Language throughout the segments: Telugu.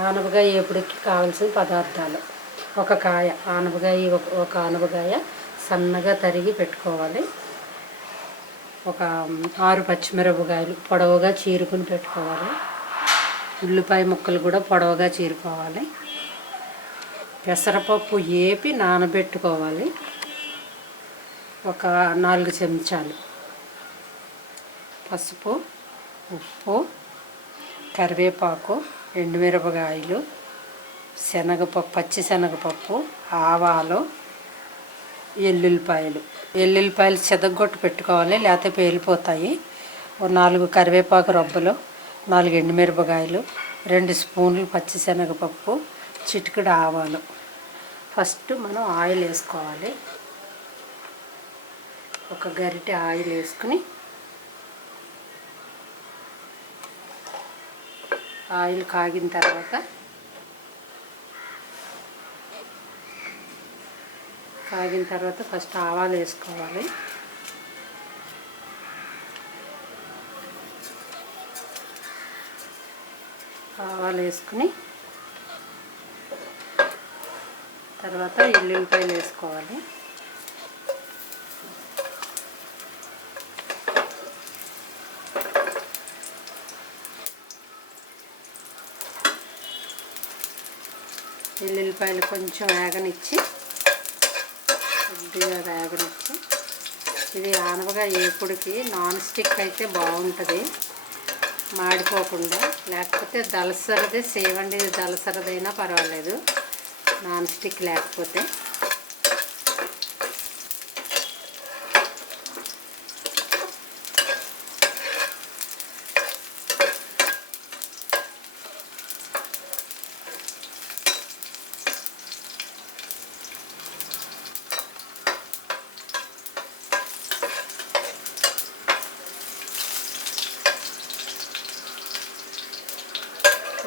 ఆనపకాయ వేపుడుకి కావాల్సిన పదార్థాలు: ఒక కాయ ఆనపకాయ, ఒక ఆనపకాయ సన్నగా తరిగి పెట్టుకోవాలి. ఒక 6 పచ్చిమిరపకాయలు పొడవుగా చీరుకుని పెట్టుకోవాలి. ఉల్లిపాయ ముక్కలు కూడా పొడవుగా చీరుకోవాలి. పెసరపప్పు వేపి నానబెట్టుకోవాలి. ఒక 4 చెంచాలు పసుపు, ఉప్పు, కరివేపాకు, ఎండుమిరపకాయలు, శనగపప్పు, పచ్చి శనగపప్పు, ఆవాలు, ఎల్లుల్లిపాయలు చెదగొట్టు పెట్టుకోవాలి, లేకపోతే పేలిపోతాయి. 4 కరివేపాకు రబ్బలు, 4 ఎండుమిరపకాయలు, 2 స్పూన్లు పచ్చి శనగపప్పు, చిటికెడు ఆవాలు. ఫస్ట్ మనం ఆయిల్ వేసుకోవాలి. ఒక గరిటె ఆయిల్ వేసుకుని ఆయిల్ కాగిన తర్వాత ఫస్ట్ ఆవాలు వేసుకోవాలి. ఆవాలు వేసుకుని తర్వాత ఎల్లుల్లిపాయలు వేసుకోవాలి. ఎల్లుల్లిపాయలు కొంచెం వేగనిచ్చి కొద్దిగా వేగనిచ్చి, ఇది ఆనపకాయ వేపుడికి నాన్ స్టిక్ అయితే బాగుంటుంది, మాడిపోకుండా. లేకపోతే దలసరిది సేవండి, దలసరిదైనా పర్వాలేదు, నాన్ స్టిక్ లేకపోతే.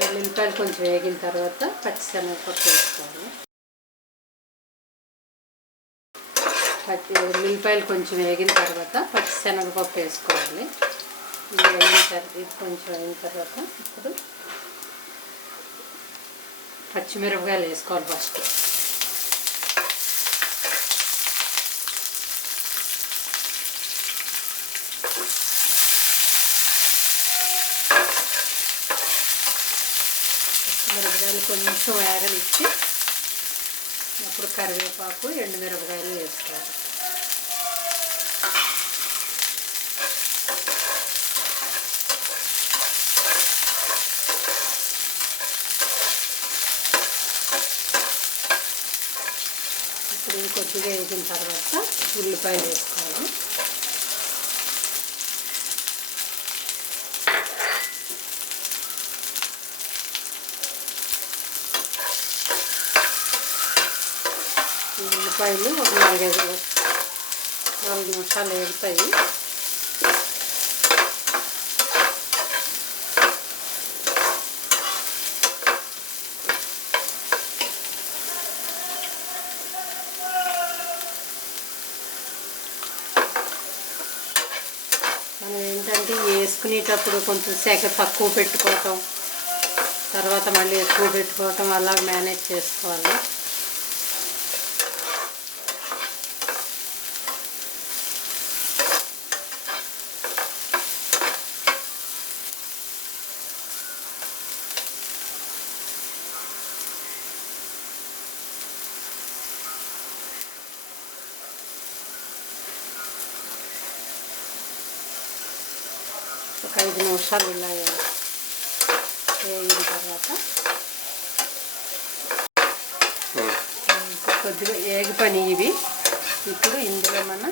ఎల్లుల్లిపాయలు కొంచెం వేగిన తర్వాత పచ్చిశనగపప్పు వేసుకోవాలి. ఉల్లిపాయలు కొంచెం వేగిన తర్వాత పచ్చిశనగపప్పు వేసుకోవాలి. ఇది కొంచెం అయిన తర్వాత ఇప్పుడు పచ్చిమిరపకాయలు వేసుకోవాలి. ఫస్ట్ మిరపకాయలు కొంచెం వేగనిచ్చి అప్పుడు కరివేపాకు, ఎండుమిరపకాయలు వేసుకోవాలి. ఇప్పుడు కొద్దిగా వేగిన తర్వాత ఉల్లిపాయలు వేసుకోవాలి. ఉల్లిపాయలు ఒక 4 నిమిషాలు వేగుతాయి. మనం ఏంటంటే వేసుకునేటప్పుడు కొంచెం సెగ తక్కువ పెట్టుకోవటం, తర్వాత మళ్ళీ ఎక్కువ పెట్టుకోవటం, అలా మేనేజ్ చేసుకోవాలి. ఒక 5 నిమిషాలు ఇలా వేగిన తర్వాత కొద్దిగా ఏగిపని ఇవి. ఇప్పుడు ఇందులో మనం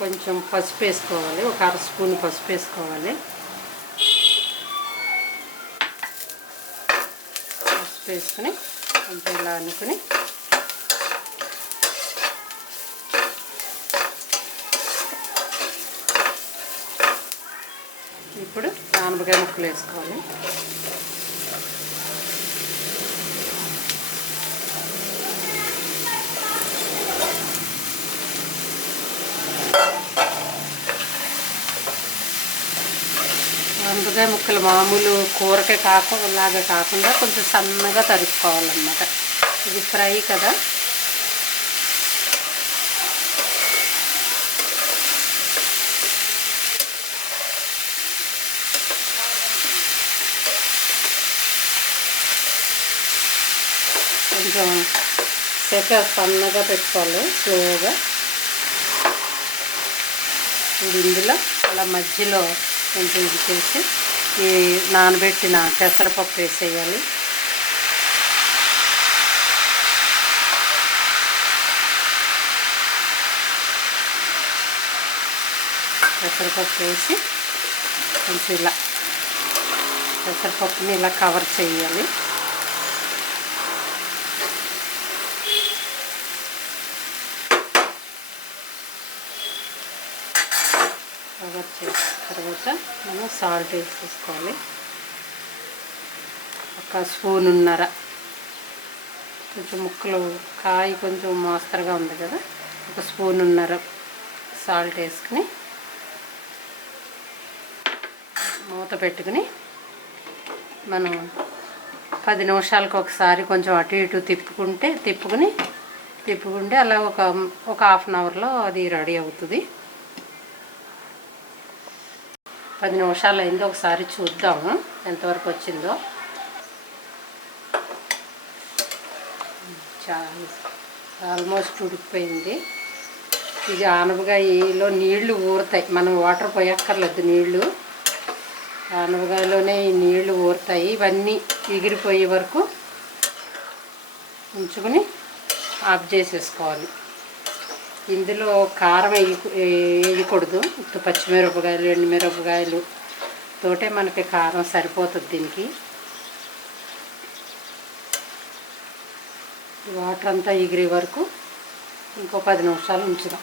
కొంచెం పసుపు వేసుకోవాలి. ఒక 1/2 స్పూన్ పసుపు వేసుకోవాలి. పసుపు వేసుకుని కొంచెం ఇలా అనుకుని ఇప్పుడు ఆనపకాయ ముక్కలు వేసుకోవాలి. ఆనపకాయ ఆనపకాయ ముక్కలు మామూలు కూరకే లాగా కాకుండా కొంచెం సన్నగా తరుక్కోవాలన్నమాట. ఇది ఫ్రై కదా. కొంచెం సెక సన్నగా పెట్టుకోవాలి, స్లోగా. ఇందులో అలా మధ్యలో కొంచెం ఇది చేసి ఈ నానబెట్టిన పెసరపప్పు వేసేయాలి. పెసరపప్పు వేసి కొంచెం ఇలా పెసరపప్పుని ఇలా కవర్ చేయాలి. కవర్ చేసిన తర్వాత మనం సాల్ట్ వేసేసుకోవాలి. ఒక స్పూనున్నర. కొంచెం ముక్కలు కాయ కొంచెం మోస్తరుగా ఉంది కదా, ఒక స్పూనున్నర సాల్ట్ వేసుకుని మూత పెట్టుకుని మనం 10 నిమిషాలకు ఒకసారి కొంచెం అటు ఇటు తిప్పుకుంటే అలా ఒక హాఫ్ అన్ అవర్లో అది రెడీ అవుతుంది. 10 నిమిషాలు అయిందో ఒకసారి చూద్దాము ఎంతవరకు వచ్చిందో. ఆల్మోస్ట్ ఉడికిపోయింది. ఇది ఆనపకాయలో నీళ్లు ఊరుతాయి, మనం వాటర్ పోయక్కర్లేదు. నీళ్లు ఆనపకాయలోనే ఈ నీళ్లు ఊరుతాయి. ఇవన్నీ ఎగిరిపోయే వరకు ఉంచుకొని ఆఫ్ చేసేసుకోవాలి. ఇందులో కారం వేయకూడదు. పచ్చిమిరపకాయలు, ఎండుమిరపకాయలు తోటే మనకి కారం సరిపోతుంది దీనికి. వాటర్ అంతా ఎగిరే వరకు ఇంకో 10 నిమిషాలు ఉంచుదాం.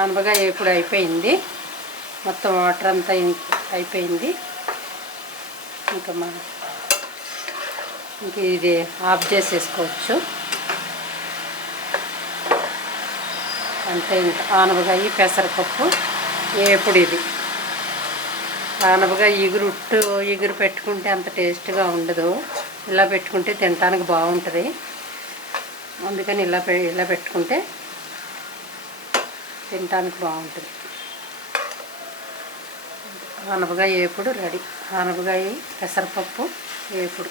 ఆనపకాయ ఇప్పుడు అయిపోయింది, మొత్తం వాటర్ అంతా అయిపోయింది. ఇంక ఇది ఆఫ్ చేసేసుకోవచ్చు అంతే. ఇంకా ఆనపకాయ పెసరపప్పు ఎప్పుడు ఇది ఆనపకాయ ఎగురు పెట్టుకుంటే అంత టేస్ట్గా ఉండదు. ఇలా పెట్టుకుంటే తినడానికి బాగుంటుంది. అందుకని ఇలా పెట్టుకుంటే తినడానికి బాగుంటుంది. ఆనపకాయ ఎప్పుడు రెడీ. ఆనపకాయ పెసరపప్పు ఎప్పుడు